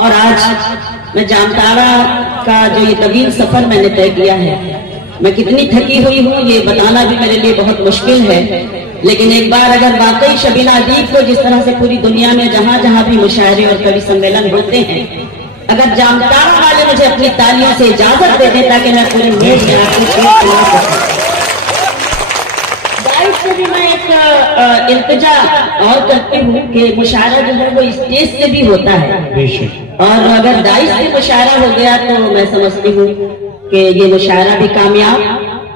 और आज मैं जामताड़ा का जो ये तवील सफर मैंने तय किया है, मैं कितनी थकी हुई हूँ ये बताना भी मेरे लिए बहुत मुश्किल है। लेकिन एक बार अगर वाकई शबीना अदीब को जिस तरह से पूरी दुनिया में जहां जहां भी मुशायरे और कवि सम्मेलन होते हैं, अगर जामताड़ा वाले मुझे अपनी तालियों से इजाजत दे दें ताकि मैं पूरे मेज में आकर से भी मैं एक इल्तिजा और करती हूँ कि मुशायरा जो है वो स्टेज से भी होता है, और अगर दाई से मुशायरा हो गया तो मैं समझती हूँ कि ये मुशायरा भी कामयाब।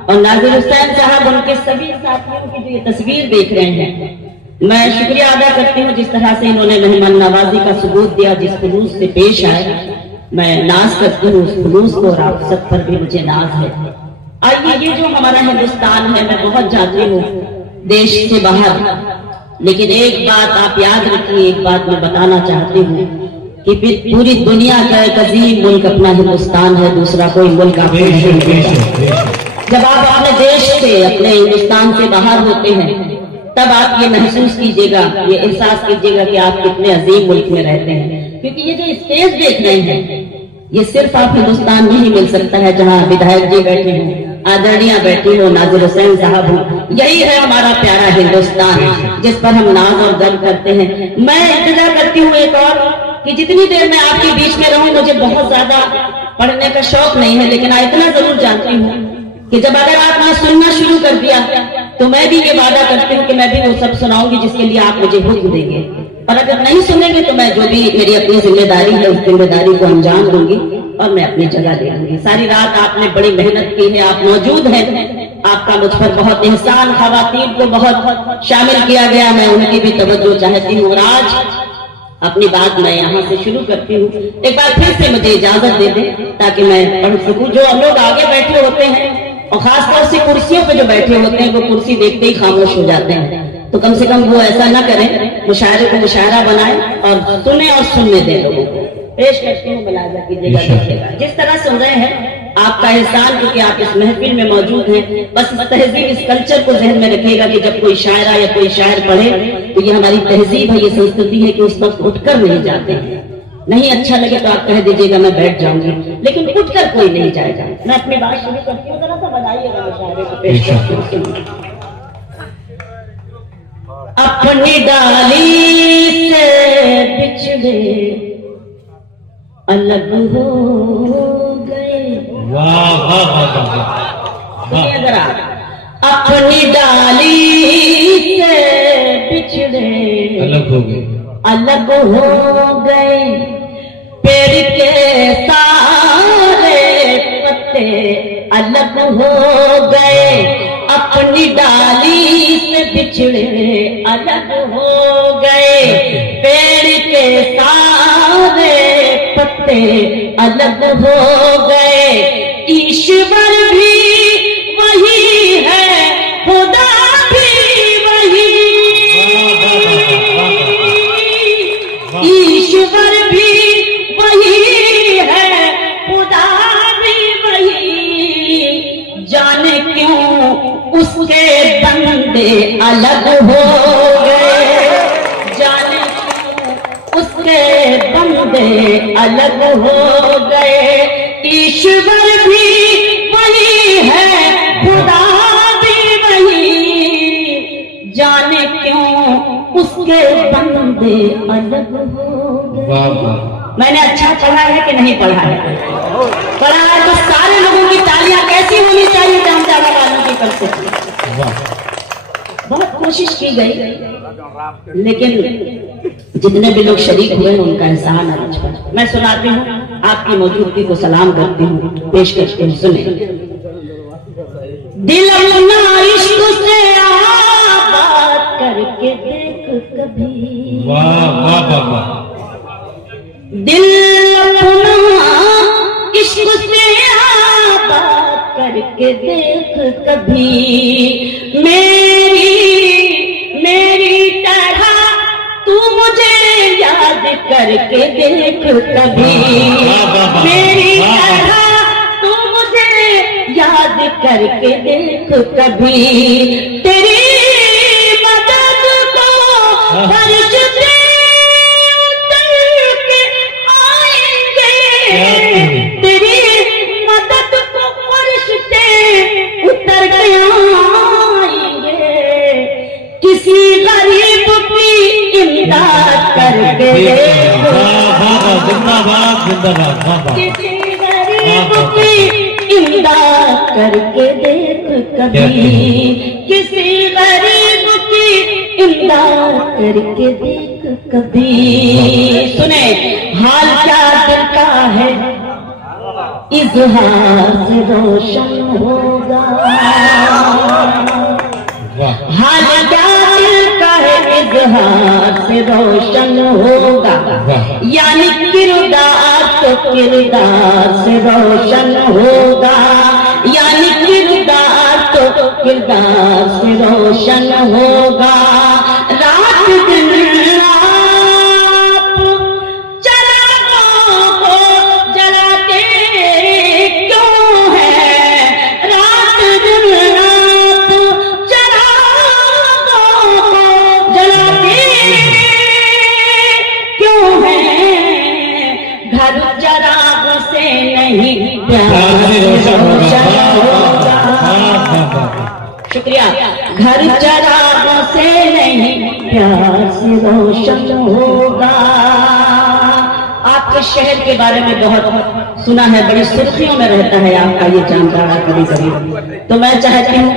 और नाज़िर हुसैन साहब उनके सभी साथियों की जो ये तस्वीर देख रहे हैं, मैं शुक्रिया अदा करती हूँ जिस तरह से इन्होंने मेहमान नवाजी का सबूत दिया, जिस खुलूस से पेश आए मैं नाज करती हूँ उस खुलूस को, और आप सब पर भी मुझे नाज है। आइए, ये जो हमारा हिंदुस्तान है, मैं बहुत जाती हूँ देश से बाहर, लेकिन एक बात आप याद रखिए, एक बात मैं बताना चाहती हूँ कि पूरी दुनिया का एक अजीम मुल्क अपना हिंदुस्तान है, दूसरा कोई मुल्क आपको नहीं मिलता। जब आप अपने देश से, अपने हिंदुस्तान से बाहर होते हैं, तब आप ये महसूस कीजिएगा, ये एहसास कीजिएगा कि आप कितने अजीम मुल्क में रहते हैं। क्योंकि ये जो स्टेज देख रहे हैं, ये सिर्फ आप हिंदुस्तान में ही मिल सकता है जहाँ विधायक जी बैठे हों, आदरणीय बैठी हो, नाज़िर हुसैन साहब हो। यही है हमारा प्यारा हिंदुस्तान जिस पर हम नाज और गर्व करते हैं। मैं इंतजार करती हूँ एक और कि जितनी देर मैं आपके बीच में रहूं, मुझे बहुत ज्यादा पढ़ने का शौक नहीं है, लेकिन इतना जरूर जानती हूँ कि जब अगर आपने सुनना शुरू कर दिया तो मैं भी ये वादा करती हूँ कि मैं भी वो सब सुनाऊंगी जिसके लिए आप मुझे हुक्म देंगे, और अगर नहीं सुनेंगे तो मैं जो भी मेरी अपनी जिम्मेदारी है उस जिम्मेदारी को अंजाम दूंगी और मैं अपनी जगह दे दूंगी। सारी रात आपने बड़ी मेहनत की है, आप मौजूद हैं, आपका मुझ पर बहुत एहसान, खवातीन को बहुत शामिल किया गया, मैं उनकी भी तवज्जो चाहती हूँ। और आज अपनी बात मैं यहाँ से शुरू करती हूँ। एक बार फिर से मुझे इजाजत दे दें ताकि मैं पढ़ सकूँ। जो हम लोग आगे बैठे होते हैं और खासतौर से कुर्सियों पे जो बैठे होते हैं, वो कुर्सी देखते ही खामोश हो जाते हैं, तो कम से कम वो ऐसा ना करें, मुशायरे को मुशायरा बनाए और सुने और सुनने दें लोगों को। पेश करती हूँ, मुलाजा कीजिएगा। जिस तरह सुन रहे हैं, आपका एहसान क्योंकि आप इस महफिल में मौजूद हैं। बस इस तहजीब, इस कल्चर को जहन में रखिएगा कि जब कोई शायरा या कोई शायर पढ़े तो ये हमारी तहजीब है, ये संस्कृति है कि उस वक्त उठकर नहीं जाते हैं। नहीं अच्छा लगे तो आप कह दीजिएगा मैं बैठ जाऊंगी, लेकिन उठकर कोई नहीं जाएगा। मैं अपनी बात शुरू करती हूँ, जरा सा बनाइएगा मुशायरे को। पेश करती हूँ। अपनी डाली से बिछड़े अलग हो गए, वाह वाह वाह, जरा अपनी डाली से बिछड़े अलग हो गए, अलग हो गए, पेड़ के सारे पत्ते अलग हो गए, अपनी डाली से बिछड़े अलग हो गए, पेड़ के सारे पत्ते अलग हो गए। ईश्वर भी वही है, खुदा भी वही, ईश्वर भी वही है, खुदा भी वही, जाने क्यों उसके बंदे अलग हो गए, जाने क्यों उसके बंदे अलग हो गए। ईश्वर भी वही है, खुदा भी वही, जाने क्यों उसके बंदे अलग हो गए। मैंने अच्छा पढ़ा है कि नहीं पढ़ा है? पढ़ा है तो सारे लोगों की तालियां कैसी होनी चाहिए जामताड़ा वालों की तरफ से। बहुत कोशिश की गई, लेकिन जितने भी लोग शरीक हुए उनका एहसान है मुझ पर। मैं सुनाती हूँ, आपकी मौजूदगी को सलाम करती हूँ, पेश करती हूँ, सुने। दिल अपना इश्क से आबाद करके देख कभी, वाह वाह वाह, दिल अपना इश्क से आबाद करके देख कभी, मेरी तरह तू मुझे याद करके देख कभी, मेरी तरह तू मुझे याद करके देख कभी, तेरी मदद को फर्ज पे उतर के आए जिंदाबाद जिंदाबाद। किसी गरीब की इमदाद करके देख कभी, किसी गरीब की इमदाद करके देख कभी। सुने हाल क्या दिल का है इजहार से रोशन होगा, हाल क्या दिल का है इजहार से रोशन होगा। यानी किरदार तो किरदार से रोशन होगा, यानी किरदार तो किरदार से रोशन होगा। रात दिन शुक्रिया। घर चरागों से नहीं प्यार से रोशन होगा। आपके शहर के बारे में बहुत सुना है, बड़ी सुर्खियों में रहता है आपका ये जानकार कभी कभी। तो मैं चाहती हूँ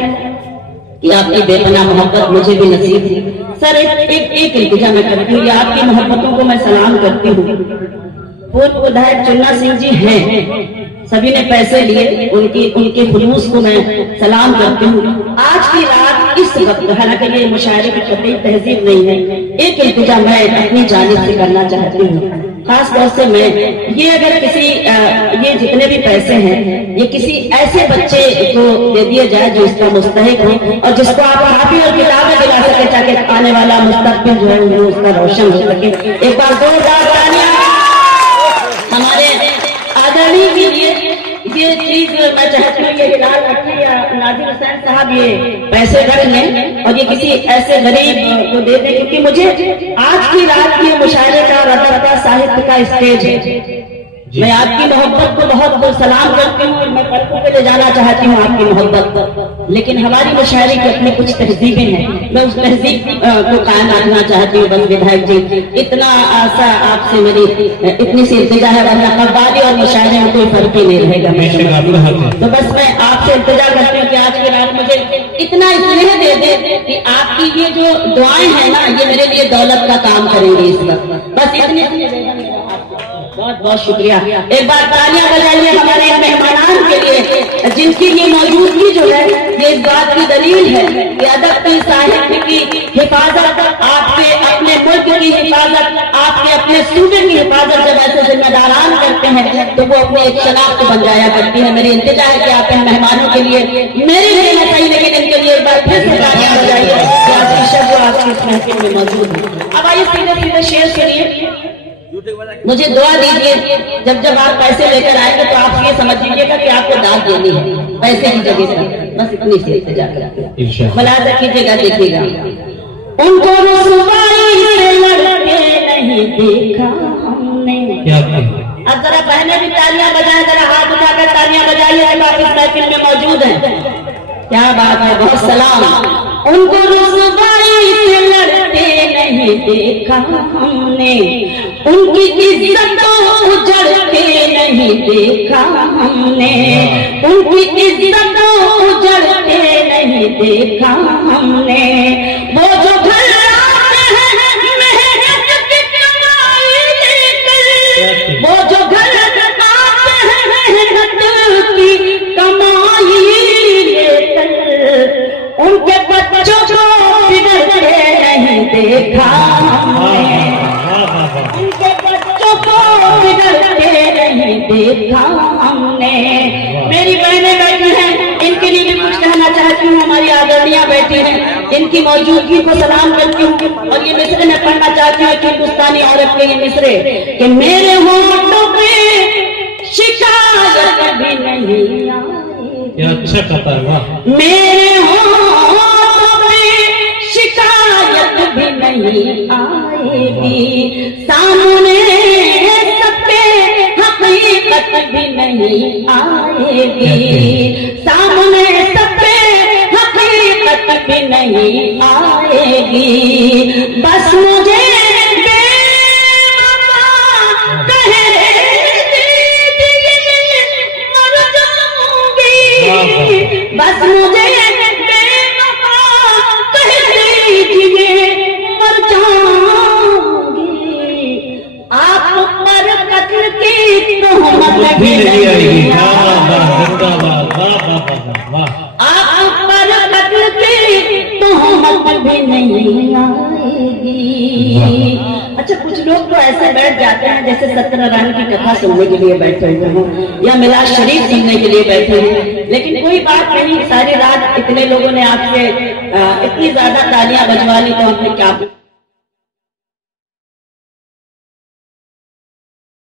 कि आपकी बेपनाह मोहब्बत मुझे भी नसीब हो। सर एक इल्तिजा मैं करती हूँ, आपकी मोहब्बतों को मैं सलाम करती हूँ। पूर्व विधायक चुन्ना सिंह जी हैं, सभी ने पैसे लिए, उनके जुलूस को मैं सलाम करती हूँ। आज की रात इस वक्त, हालांकि ये मुशायरे की कतई तहजीब नहीं है, एक इल्तिजा मैं अपनी जानिब से करना चाहती हूँ। खास तौर से मैं ये अगर किसी ये जितने भी पैसे हैं ये किसी ऐसे बच्चे को दे दिए जाए जो इसका मुस्तहिक हो और जिसको आप काफी और किताबें दिला सके ताकि आने वाला मुस्तकबिल जो है वो उसका रोशन हो सके। एक बार जोरदार तालियां हमारे आदरणीय के लिए। ये चीज मैं चाहती हूँ ये हिलाल रखें या नाजिर हुसैन साहब ये पैसे रख लें और ये किसी ऐसे गरीब को दे दें, क्योंकि मुझे आज की रात के मुशायरे का रता साहित्य का स्टेज है। मैं आपकी मोहब्बत को बहुत बहुत सलाम करती हूँ और मैं पलकों पे ले जाना चाहती हूँ आपकी मोहब्बत, लेकिन हमारी मुशायरे की अपनी कुछ तहजीबें हैं, मैं उस तहजीब को कायम रखना चाहती हूँ। बस विधायक जी इतना आशा आपसे मेरी इतनी सी इल्तिजा है, वरना कव्वाली और मुशायरे में कोई फर्क ही नहीं रहेगा। तो बस मैं आपसे इल्तिजा करती हूँ कि आज की रात मुझे इतना स्नेह दे दे कि आपकी ये जो दुआएं हैं ना ये मेरे लिए दौलत का काम करेंगे इस वक्त। बस इतनी बहुत बहुत शुक्रिया। एक बार तालियां बजाइए हमारे मेहमानान के लिए जिनकी ये मौजूदगी जो है ये इस बात की दलील है कि अदब की साहित्य की हिफाजत, आपके अपने मुल्क की हिफाजत, आपके अपने सूबे की हिफाजत जब ऐसे जिम्मेदारान करते हैं तो वो अपनी एक शनाख्त बन जाया करती है। मेरी इंतजा है कि आप मेहमानों के लिए मेरे लिए न सही लेकिन इनके लिए एक बार फिर से तालियां बजाइए कि आपकी शब्द आपकी इस महफिल में मौजूद है। अब आइए सीधे सीधे शेर सुनिए। मुझे दुआ दीजिए जब जब आप पैसे लेकर आएंगे तो आप ये समझ लीजिएगा कि आपको दाद देनी है पैसे की जगह पर। बस इतनी सी इंतजार मुलाजा कीजिएगा, देखिएगा। उनको रुसवाई से लड़के नहीं देखा हमने। अब जरा बहने भी तालियां बजाएं, जरा हाथ उठाकर तालियां बजाइए आप इस महफिल में मौजूद हैं। क्या बात है, बहुत सलाम। उनको रुसवाई से लड़ते नहीं देखा हमने, उनकी इज्जतों उजड़ते नहीं देखा हमने, उनकी इज्जतों उजड़ते नहीं देखा हमने। वो जो घर आते हैं मेहनत की कमाई लेकर, वो जो घर आते हैं मेहनत की कमाई लेकर, उनके बच्चों को बिगड़ते नहीं देखा हमने, उनके बच्चों को बिगड़ते नहीं देखा हमने। मेरी बहनें बैठी हैं, इनके लिए भी कुछ कहना चाहती हूँ। हमारी आदरणीयां बैठी हैं, इनकी मौजूदगी को सलाम करती हूँ और ये मिसरे में पढ़ना चाहती हूँ कि हिंदुस्तानी औरत के ये मिसरे कि मेरे होठों पे शिकायत भी नहीं आएगी। अच्छा कहता है, मेरे होठों पे शिकायत भी नहीं आएगी, सामने सबके हकीकत भी नहीं आएगी, सामने सबके हकीकत भी नहीं आएगी। बस मुझे बेवफा कहे की तोहमत भी नहीं आएगी। आप पर कत्ल की तोहमत भी नहीं आएगी। अच्छा, कुछ लोग तो ऐसे बैठ जाते हैं जैसे सत्यनारायण की कथा सुनने के लिए बैठे हुए हों या मिलाद शरीफ सुनने के लिए बैठे हैं, लेकिन कोई बात नहीं, सारी रात इतने लोगों ने आपसे इतनी ज्यादा तालियां बजवा ली तो हमने क्या